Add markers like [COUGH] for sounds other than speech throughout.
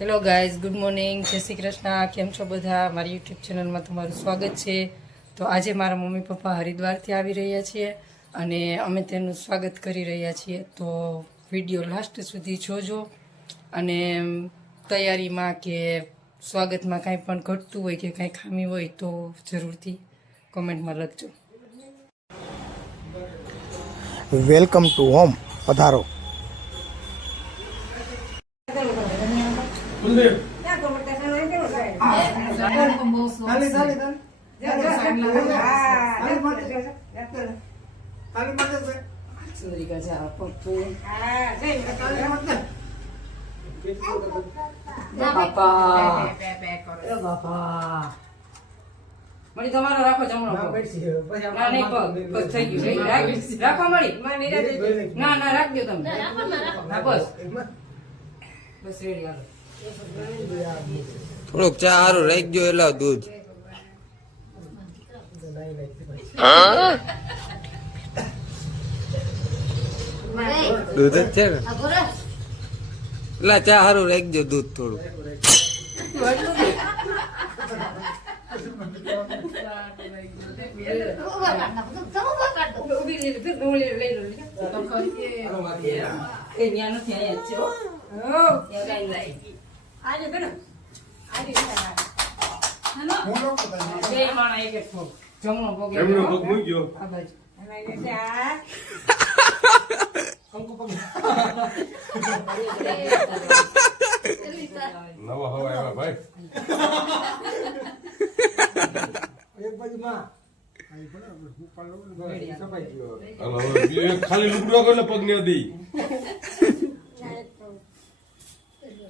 Hello guys good morning જય શ્રી કૃષ્ણ. કેમ છો બધા? મારી યુટ્યુબ ચેનલમાં તમારું સ્વાગત છે. તો આજે મારા મમ્મી પપ્પા હરિદ્વારથી આવી રહ્યા છીએ અને અમે તેનું સ્વાગત કરી રહ્યા છીએ. તો વીડિયો લાસ્ટ સુધી જોજો અને તૈયારીમાં કે સ્વાગતમાં કાંઈ પણ ઘટતું હોય કે કાંઈ ખામી હોય તો જરૂરથી કોમેન્ટમાં લખજો. વેલકમ ટુ હોમ પધારો. બાપા મળી તમારો રાખો જમણો. ના નહીં પગ થઈ ગયું રાખો મળી ના ના રાખજો તમે બસ બસ રેડી હાલો થોડુંક ચા સારું રાખજો એલા દૂધ. દૂધ જ છે ને? એટલે ચા સારું રાખજો દૂધ થોડું ઊભી રહી, ફિર જ લે. એ ન્યા હો. બે એક એક. જમણો આ બાજુ. નવા હવા આવ્યા ભાઈ. ખાલી કરે પગ ને દી તનો લઈ લે તો આવી જાય. ત્યાં ઓલી નમી જાય એક બાજુ. બાજુ મારી perfect આવો જોઈએ, હરખું. બસ. હા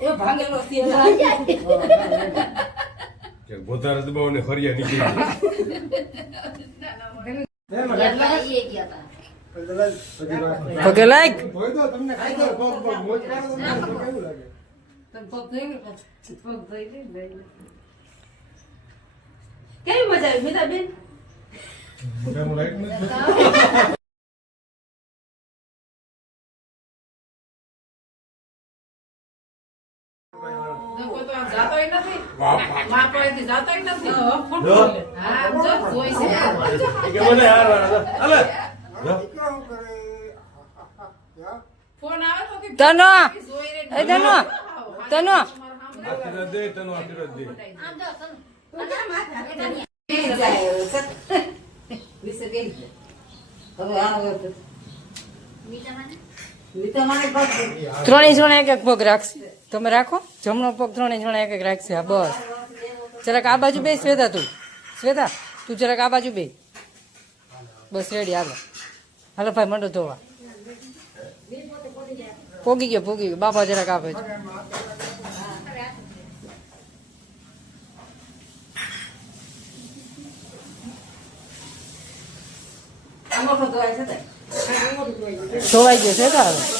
એ ભાંગેલો [LAUGHS] કે ગોતારા દબાવ ને ફરિયા નીકળી પગે લાગ. તમને ખાઈ દો પગ પગ મોજ કરો તમને કેવું લાગે પગ? પગ મજા આવી મીતાબેન? મોઢામાં લાઈટ નથી તનો એ તનો તનો આશીર્વાદ દે તનો આશીર્વાદ દે. ત્રણેય જણા એક એક પગ રાખશે. તમે રાખો. જમણો પગ ત્રણેય જણા એક એક રાખશે. હા બસ. જરાક આ બાજુ બે શ્વેતા તું. શ્વેતા તું જરાક આ બાજુ બે. બસ રેડી હાલો. હાલો ભાઈ મંડો ધોવા. પોગી ગયો પોગી ગયો. બાપા જરાક આ બાજુ ધોવાઈ ગયો છે તો હવે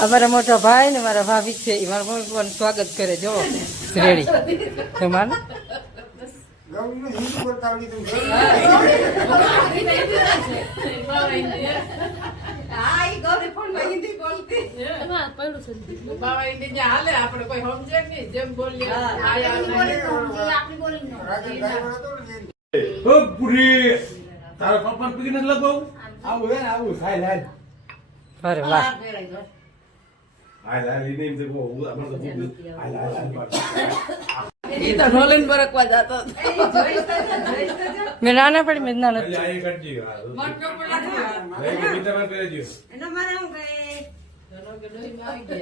અમારા મોટા ભાઈ ને મારા ભાભી છે એ મારા મમ્મી પણ સ્વાગત કરે જો. રેડી. તમારે તારા પપ્પા પીને લગાવું આવું? હે આવું અરે વાહ. મેં નાના પડી મેં નાના એટલે આ